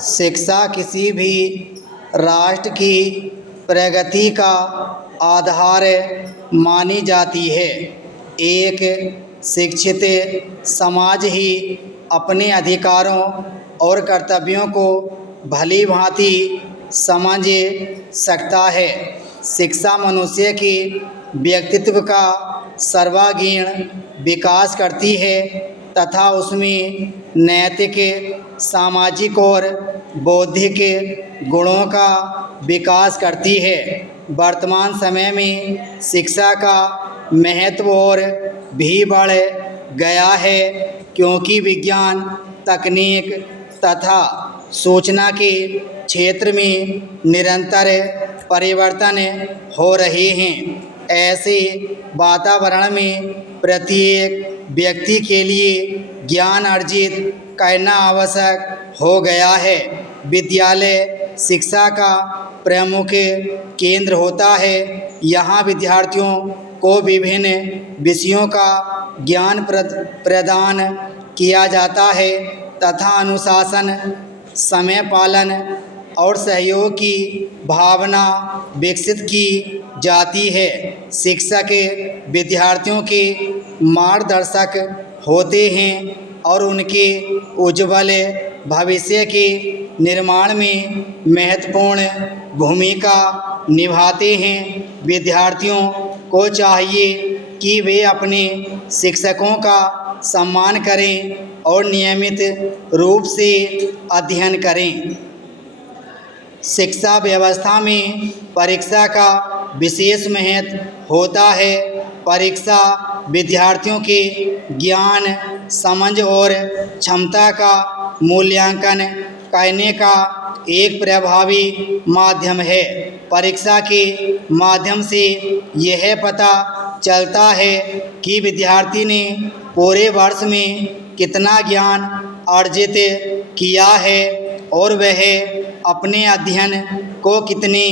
शिक्षा किसी भी राष्ट्र की प्रगति का आधार मानी जाती है। एक शिक्षित समाज ही अपने अधिकारों और कर्तव्यों को भली भांति समझ सकता है। शिक्षा मनुष्य के व्यक्तित्व का सर्वांगीण विकास करती है तथा उसमें नैतिक, सामाजिक और बौद्धिक गुणों का विकास करती है। वर्तमान समय में शिक्षा का महत्व और भी बढ़ गया है, क्योंकि विज्ञान, तकनीक तथा सूचना के क्षेत्र में निरंतर परिवर्तन हो रहे हैं। ऐसे वातावरण में प्रत्येक व्यक्ति के लिए ज्ञान अर्जित करना आवश्यक हो गया है। विद्यालय शिक्षा का प्रमुख केंद्र होता है। यहाँ विद्यार्थियों को विभिन्न विषयों का ज्ञान प्रदान किया जाता है तथा अनुशासन, समय पालन और सहयोग की भावना विकसित की जाती है। शिक्षक विद्यार्थियों के मार्गदर्शक होते हैं और उनके उज्ज्वल भविष्य के निर्माण में महत्वपूर्ण भूमिका निभाते हैं। विद्यार्थियों को चाहिए कि वे अपने शिक्षकों का सम्मान करें और नियमित रूप से अध्ययन करें। शिक्षा व्यवस्था में परीक्षा का विशेष महत्व होता है। परीक्षा विद्यार्थियों के ज्ञान, समझ और क्षमता का मूल्यांकन करने का एक प्रभावी माध्यम है। परीक्षा के माध्यम से यह पता चलता है कि विद्यार्थी ने पूरे वर्ष में कितना ज्ञान अर्जित किया है और वह अपने अध्ययन को कितनी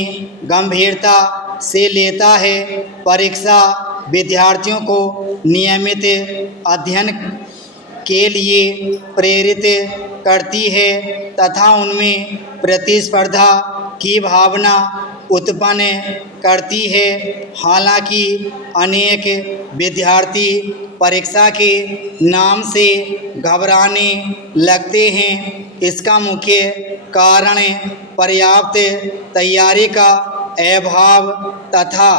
गंभीरता से लेता है। परीक्षा विद्यार्थियों को नियमित अध्ययन के लिए प्रेरित करती है तथा उनमें प्रतिस्पर्धा की भावना उत्पन्न करती है। हालांकि अनेक विद्यार्थी परीक्षा के नाम से घबराने लगते हैं। इसका मुख्य कारण पर्याप्त तैयारी का अभाव तथा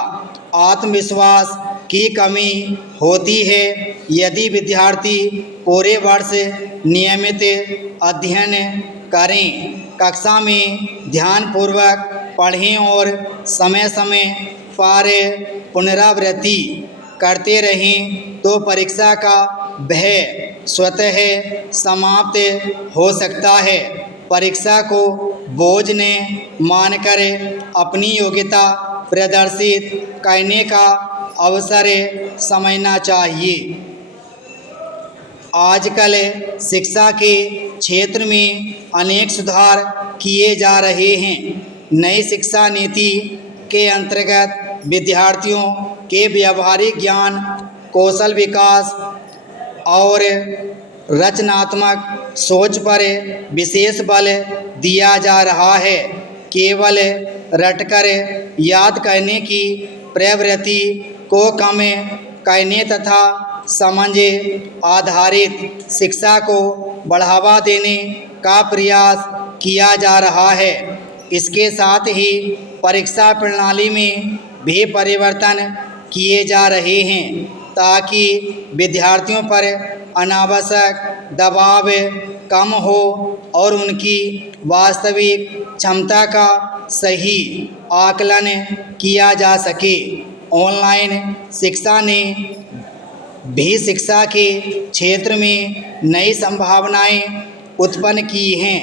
आत्मविश्वास की कमी होती है। यदि विद्यार्थी पूरे वर्ष नियमित अध्ययन करें, कक्षा में ध्यानपूर्वक पढ़ें और समय समय पर पुनरावृत्ति करते रहें, तो परीक्षा का भय स्वतः समाप्त हो सकता है। परीक्षा को बोझ न मानकर अपनी योग्यता प्रदर्शित करने का अवसर समझना चाहिए। आजकल शिक्षा के क्षेत्र में अनेक सुधार किए जा रहे हैं। नई शिक्षा नीति के अंतर्गत विद्यार्थियों के व्यावहारिक ज्ञान, कौशल विकास और रचनात्मक सोच पर विशेष बल दिया जा रहा है। केवल रटकर याद करने की प्रवृत्ति को कम करने तथा समझ आधारित शिक्षा को बढ़ावा देने का प्रयास किया जा रहा है। इसके साथ ही परीक्षा प्रणाली में भी परिवर्तन किए जा रहे हैं ताकि विद्यार्थियों पर अनावश्यक दबाव कम हो और उनकी वास्तविक क्षमता का सही आकलन किया जा सके। ऑनलाइन शिक्षा ने भी शिक्षा के क्षेत्र में नई संभावनाएं उत्पन्न की हैं।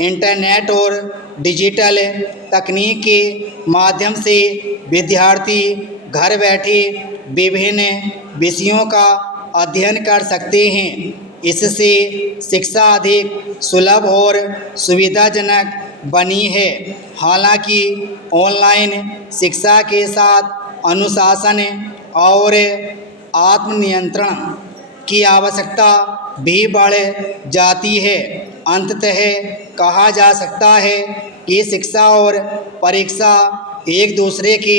इंटरनेट और डिजिटल तकनीक के माध्यम से विद्यार्थी घर बैठे विभिन्न विषयों का अध्ययन कर सकते हैं। इससे शिक्षा अधिक सुलभ और सुविधाजनक बनी है। हालांकि ऑनलाइन शिक्षा के साथ अनुशासन और आत्मनियंत्रण की आवश्यकता भी बढ़ जाती है। अंततः कहा जा सकता है कि शिक्षा और परीक्षा एक दूसरे के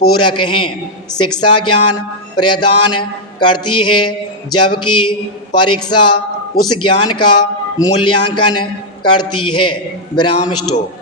पूरक हैं। शिक्षा ज्ञान प्रदान करती है जबकि परीक्षा उस ज्ञान का मूल्यांकन करती है। विराम स्टॉप।